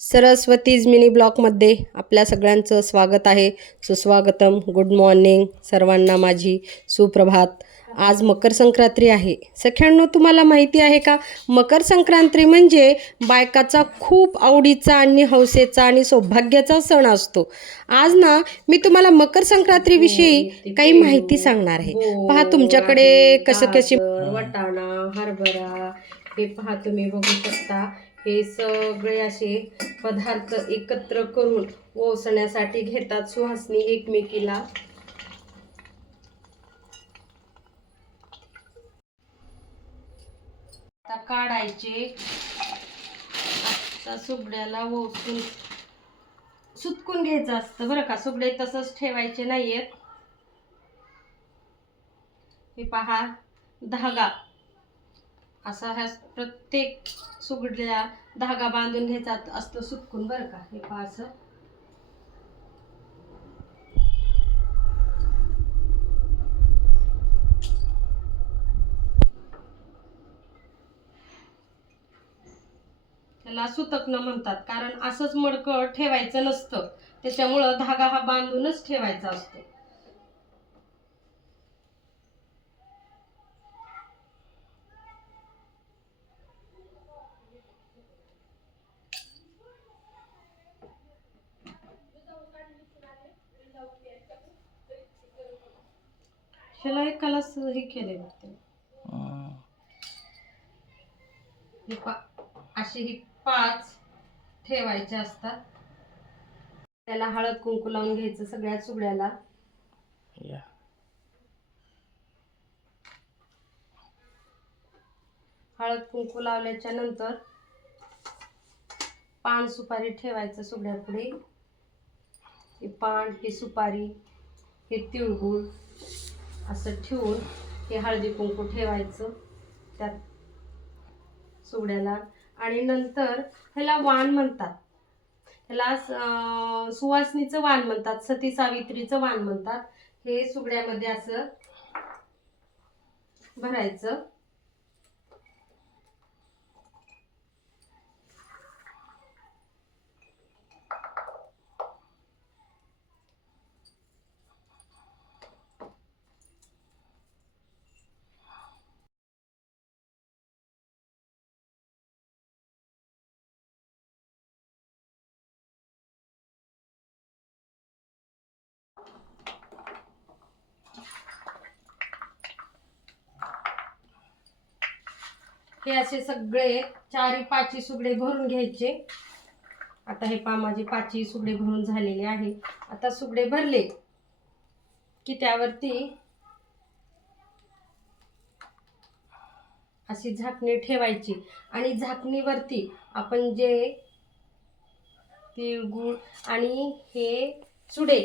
सरस्वतीज mini ब्लॉगमध्ये आपल्या सगळ्यांचं स्वागत आहे. सुस्वागतम. गुड मॉर्निंग सर्वांना, माझी सुप्रभात. आज मकर संक्रांती आहे. सख्यांनो, तुम्हाला माहिती आहे का, मकर संक्रांती म्हणजे बायकाचा खूप आवडीचा आणि हौसेचा आणि सौभाग्याचा सण असतो. आज ना मी तुम्हाला मकर संक्रांतीविषयी काही माहिती सांगणार आहे. पहा, तुमच्याकडे कशी वाटाणा, हरभरा, हे पहा तुम्ही बघू शकता. हे सगळे असे पदार्थ एकत्र करून ओसण्यासाठी घेतात सुहासनी एकमेकीला. आता काढायचे, आता सुगड्याला ओसून सुटकून घ्यायचं असतं बरं का. सुगडे तसंच ठेवायचे नाहीयेत. हे पहा, धागा असा ह्या प्रत्येक सुगडीला धागा बांधून घ्यायचा असतो सुटकून बरं का. हे पहा असं. त्याला सुतकणं म्हणतात, कारण असंच मडकं ठेवायचं नसतं. त्याच्यामुळं धागा हा बांधूनच ठेवायचा असतो. ह्याला एकाला हे केले वाटते. अशी ही 5 ठेवायचे असतात. त्याला हळद कुंकू लावून घ्यायचं सगळ्या सुगड्याला. हळद कुंकू लावल्याच्या नंतर पान सुपारी ठेवायचं सुगड्यापुढे. हे पान, ही सुपारी, हे तिळगुळ असं ठेवून हे हळदी कुंकू ठेवायचं त्यात सुगड्याला. आणि नंतर ह्याला वाण म्हणतात. ह्याला सुवासनीचं वाण म्हणतात, सती सावित्रीचं वाण म्हणतात. हे सुगड्यामध्ये असं भरायचं. हे असे सगळे 4-5 सुगडे भरून घ्यायचे. आता हे पहा, माझे 5 सुगडे भरून झालेले आहे. आता सुगडे भरले की त्यावरती अशी झाकणी ठेवायची आणि झाकणीवरती आपण जे तिळगुळ आणि हे चुडे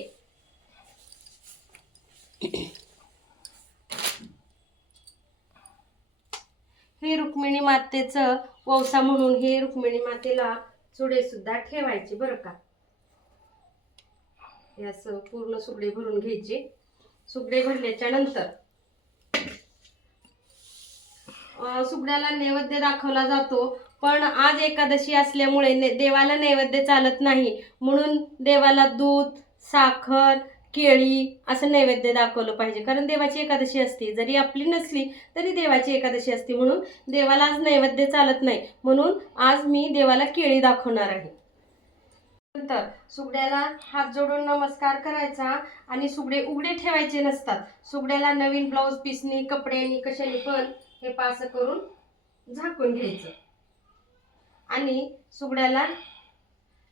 हे रुक्मिणी मातेचं वौसा म्हणून हे रुक्मिणी मातेला चुडे सुद्धा ठेवायचे बरं का. हे असं पूर्ण सुगडे भरून घ्यायचे. सुगडे भरल्याच्या नंतर सुगड्याला नैवेद्य दाखवला जातो. पण आज एकादशी असल्यामुळे देवाला नैवेद्य चालत नाही, म्हणून देवाला दूध, साखर, केळी असं नैवेद्य दाखवलं पाहिजे. कारण देवाची एकादशी असते, जरी आपली नसली तरी देवाची एकादशी असते, म्हणून देवाला आज नैवेद्य चालत नाही. म्हणून आज मी देवाला केळी दाखवणार आहे. नंतर सुगड्याला हात जोडून नमस्कार करायचा आणि सुगडे उघडे ठेवायचे नसतात. सुगड्याला नवीन ब्लाऊज पीसनी, कपड्यांनी, कशाने पण हे पास करून झाकून घ्यायचं. आणि सुगड्याला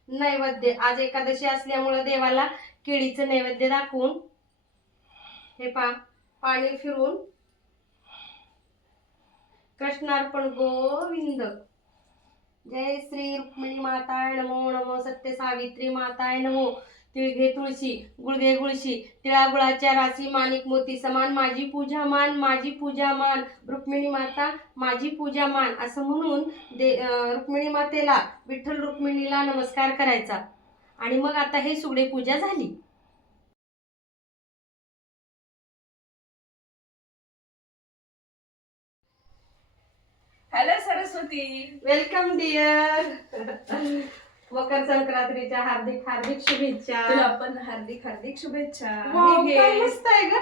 नैवेद्य, आज एकादशी असल्यामुळे देवाला केळीचं नैवेद्य दाखवून हे पाणी फिरून कृष्णार्पण गोविंद, जय श्री रुक्मिणी माताय नमो, नमो सत्य सावित्री माताय नमो. तिळघे तुळशी, गुळघे गुळशी, तिळागुळाच्या राशी, माणिक मोती समान, माझी पूजा मान, माझी पूजा मान, रुक्मिणी माता माझी पूजा मान असं म्हणून रुक्मिणी मातेला, विठ्ठल रुक्मिणीला नमस्कार करायचा. आणि मग आता हे सुगडे पूजा झाली. Hello Saraswati, welcome dear. मकर संक्रांतीच्या हार्दिक हार्दिक शुभेच्छा. तुला पण हार्दिक हार्दिक शुभेच्छा. वाव, काय मस्त आहे ग.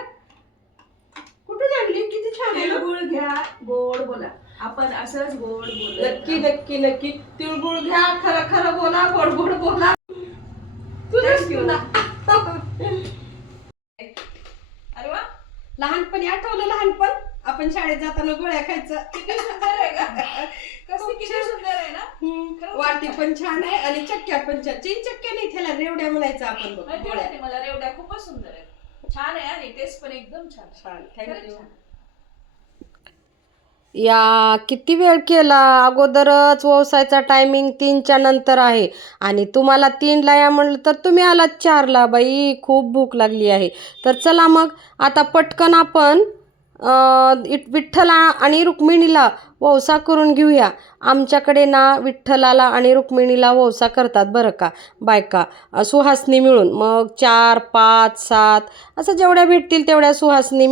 कुठून आणली? किती छान आहे. तिळगुळ घ्या, गोड बोला. आपण असंच गोड बोलू. नक्की नक्की नक्की. तिळगुळ घ्या, खरं खरं बोला, गोड गोड बोला. तुला अरे वा, लहानपणी आठवलं. लहानपण आपण शाळेत जाताना गोळ्या खायचं. किती सुंदर आहे का? कसं किती सुंदर आहे ना. वाटी पण छान आहे आणि चक्क्या पण छान. 3 चक्क्या नाही, त्याला रेवड्या म्हणायचं आपण बघ. माहिती होती मला, रेवड्या खूपच सुंदर आहे. छान आहे आणि टेस्ट पण एकदम छान. छान, थँक्यू. छान. या किती वेळ केला. अगोदरच व्यवसायाचा टायमिंग 3च्या नंतर आहे आणि तुम्हाला 3ला या म्हणलं तर तुम्ही आलात 4ला. बाई खूप भूक लागली आहे. तर चला मग आता पटकन आपण विठ्ठला आणि रुक्मिणीला वौसा करून घेऊया. आमच्याकडे ना विठ्ठलाला आणि रुक्मिणीला वौसा करतात बरं का बायका, सुहासनी मिळून. मग 4, 5, 7 असं जेवढ्या भेटतील तेवढ्या सुहासनी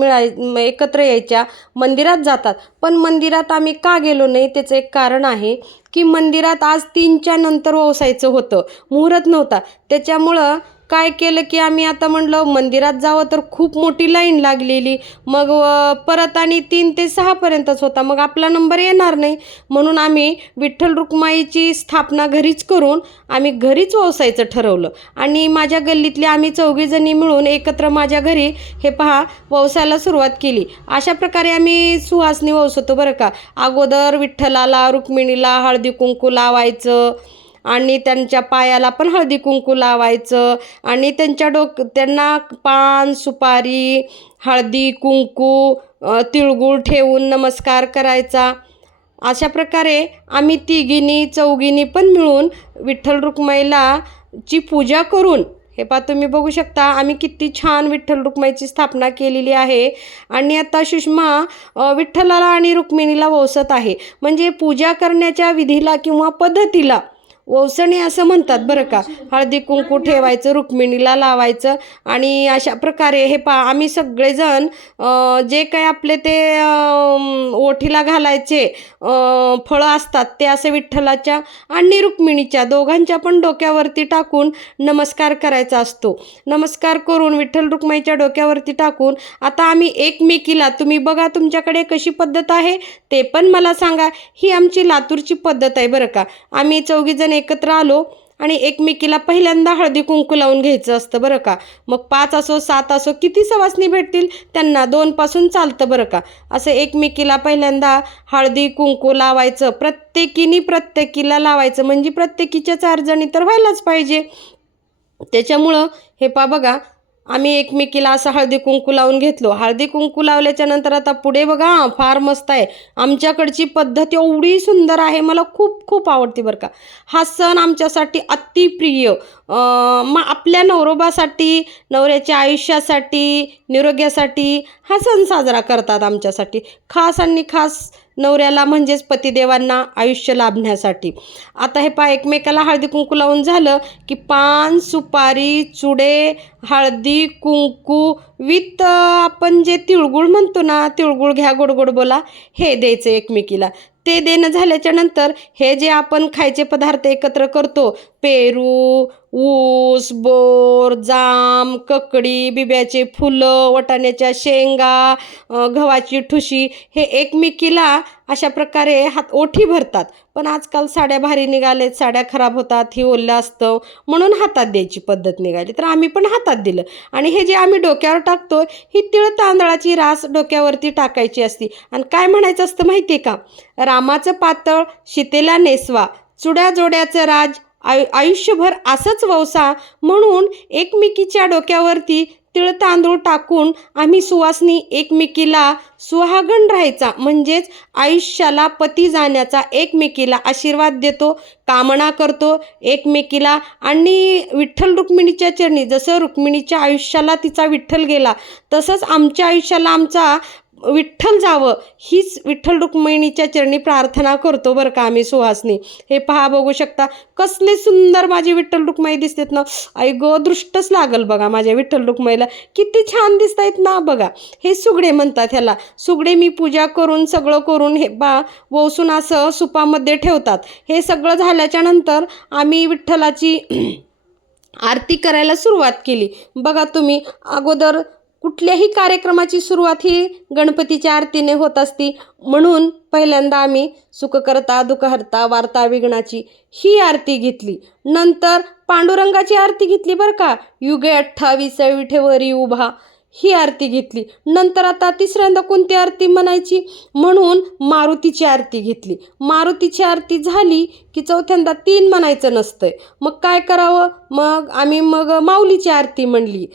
एकत्र यायच्या, मंदिरात जातात. पण मंदिरात आम्ही का गेलो नाही त्याचं एक कारण आहे की मंदिरात आज 3च्या नंतर वौसायचं होतं, मुहूर्त नव्हता. त्याच्यामुळं काय केलं की आम्ही आता म्हणलं मंदिरात जावं तर खूप मोठी लाईन लागलेली. मग परत आणि 3 ते 6पर्यंतच होता. मग आपला नंबर येणार नाही म्हणून आम्ही विठ्ठल रुक्माईची स्थापना घरीच करून आम्ही घरीच वौसायचं ठरवलं. आणि माझ्या गल्लीतले आम्ही 4 जणी मिळून एकत्र माझ्या घरी हे पहा वौसायला सुरुवात केली. अशा प्रकारे आम्ही सुहासनी वौसतो बरं का. अगोदर विठ्ठलाला रुक्मिणीला हळदी कुंकू लावायचं आणि त्यांच्या पायाला पण हळदी कुंकू लावायचं आणि त्यांना पान, सुपारी, हळदी कुंकू, तिळगुळ ठेवून नमस्कार करायचा. अशा प्रकारे आम्ही 4 पण मिळून विठ्ठल रुक्माईला ची पूजा करून हे पहा तुम्ही बघू शकता आम्ही किती छान विठ्ठल रुक्माईची स्थापना केलेली आहे. आणि आता सुषमा विठ्ठलाला आणि रुक्मिणीला वौसत आहे. म्हणजे पूजा करण्याच्या विधीला किंवा पद्धतीला वौसणे असं म्हणतात बरं का. हळदी कुंकू ठेवायचं, रुक्मिणीला लावायचं आणि अशा प्रकारे हे पहा आम्ही सगळेजण जे काही आपले ते ओठीला घालायचे फळं असतात ते असे विठ्ठलाच्या आणि रुक्मिणीच्या दोघांच्या पण डोक्यावरती टाकून नमस्कार करायचा असतो. नमस्कार करून विठ्ठल रुक्माईच्या डोक्यावरती टाकून आता आम्ही एकमेकीला, तुम्ही बघा तुमच्याकडे कशी पद्धत आहे ते पण मला सांगा. ही आमची लातूरची पद्धत आहे बरं का. आम्ही 4 जण एकत्र आलो आणि एकमेकीला पहिल्यांदा हळदी कुंकू लावून घ्यायचं असतं बरं का. मग 5 असो 7 असो किती सवासनी भेटतील त्यांना 2 पासून चालतं बरं का. असं एकमेकीला पहिल्यांदा हळदी कुंकू लावायचं, प्रत्येकीला लावायचं. म्हणजे प्रत्येकीच्या 4 जणी तर व्हायलाच पाहिजे. त्याच्यामुळं हे पहा बघा आम्ही एकमेकीला असं हळदी कुंकू लावून घेतलो. हळदी कुंकू लावल्याच्या नंतर आता पुढे बघा फार मस्त आहे. आमच्याकडची पद्धत एवढी सुंदर आहे, मला खूप खूप आवडते बरं का. हा सण आमच्यासाठी अतिप्रिय. मग आपल्या नवरोबासाठी, नवऱ्याच्या आयुष्यासाठी, निरोग्यासाठी हा सण साजरा करतात आमच्यासाठी. खास आणि खास नवऱ्याला म्हणजेच पतिदेवांना आयुष्य लाभण्यासाठी. आता हे पहा एकमेकाला हळदी कुंकू लावून झालं की पान, सुपारी, चुडे, हळदी कुंकू विथ आपण जे तिळगुळ म्हणतो ना, तिळगुळ घ्या गोड गोड बोला, हे द्यायचं एकमेकीला. ते देणं झाल्याच्या नंतर हे जे आपण खायचे पदार्थ एकत्र करतो, पेरू, ऊस, बोर, जाम, ककडी, बिब्याचे फुलं, वाटाण्याच्या शेंगा, गव्हाची ठुशी, हे एकमेकीला अशा प्रकारे ओठी भरतात. पण आजकाल साड्या भारी निघालेत, साड्या खराब होतात, ही ओलं असतं म्हणून हातात द्यायची पद्धत निघाली. तर आम्ही पण हातात दिलं. आणि हे जे आम्ही डोक्यावर टाकतो ही तिळ तांदळाची रास डोक्यावरती टाकायची असती. आणि काय म्हणायचं असतं माहिती आहे का, रामाचं पातळ सीतेला नेसवा, चुड्या जोड्याचं राज आयुष्यभर असंच वौसा. म्हणून एकमेकीच्या डोक्यावरती तिळ तांदूळ टाकून आम्ही सुवासनी एकमेकीला सुहागण राहायचा म्हणजेच आयुष्याला पती जाण्याचा एकमेकीला आशीर्वाद देतो, कामना करतो एकमेकीला. आणि विठ्ठल रुक्मिणीच्या चरणी, जसं रुक्मिणीच्या आयुष्याला तिचा विठ्ठल गेला तसंच आमच्या आयुष्याला आमचा विठ्ठल जावं हीच विठ्ठल रुक्मिणीच्या चरणी प्रार्थना करतो बरं का आम्ही सुहासनी. हे पहा, बघू शकता कसले सुंदर माझी विठ्ठल रुक्माई दिसतेत ना. आई गो, दृष्टच लागल बघा माझ्या विठ्ठल रुक्माईला, किती छान दिसत आहेत ना. बघा हे सुगडे म्हणतात ह्याला. सुगडे मी पूजा करून सगळं करून हे वसून असं सुपामध्ये ठेवतात. हे सगळं झाल्याच्या नंतर आम्ही विठ्ठलाची आरती करायला सुरुवात केली. बघा तुम्ही, अगोदर कुठल्याही कार्यक्रमाची सुरुवात ही गणपतीच्या आरतीने होत असती. म्हणून पहिल्यांदा आम्ही सुखकर्ता दुःखहर्ता वार्ता विघ्नाची ही आरती घेतली. नंतर पांडुरंगाची आरती घेतली बरं का. युगे 28 विठेवरी उभा ही आरती घेतली. नंतर आता तिसऱ्यांदा कोणती आरती म्हणायची म्हणून मारुतीची आरती घेतली. मारुतीची आरती झाली की चौथ्यांदा 3 म्हणायचं नसतंय. मग काय करावं, मग आम्ही माऊलीची आरती म्हणली.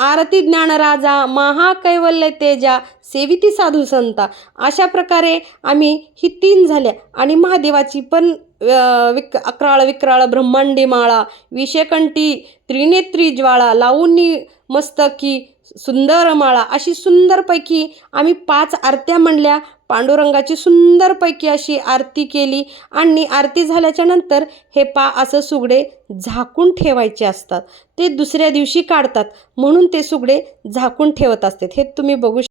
आरती ज्ञानराजा महाकैवल्य तेजा सेविती साधू संता. अशा प्रकारे आम्ही ही 3 झाल्या. आणि महादेवाची पण अक्राळ विक्राळ ब्रह्मांडी माळा विषयकंठी त्रिनेत्री ज्वाळा लावून मस्तकी सुंदर माळा, अशी सुंदरपैकी आम्ही 5 आरत्या म्हणल्या. पांडुरंगाची सुंदरपैकी अशी आरती केली. आणि आरती झाल्याच्या नंतर हे असं सुगडे झाकून ठेवायचे असतात. ते दुसऱ्या दिवशी काढतात म्हणून ते सुगडे झाकून ठेवत असतात. हे तुम्ही बघू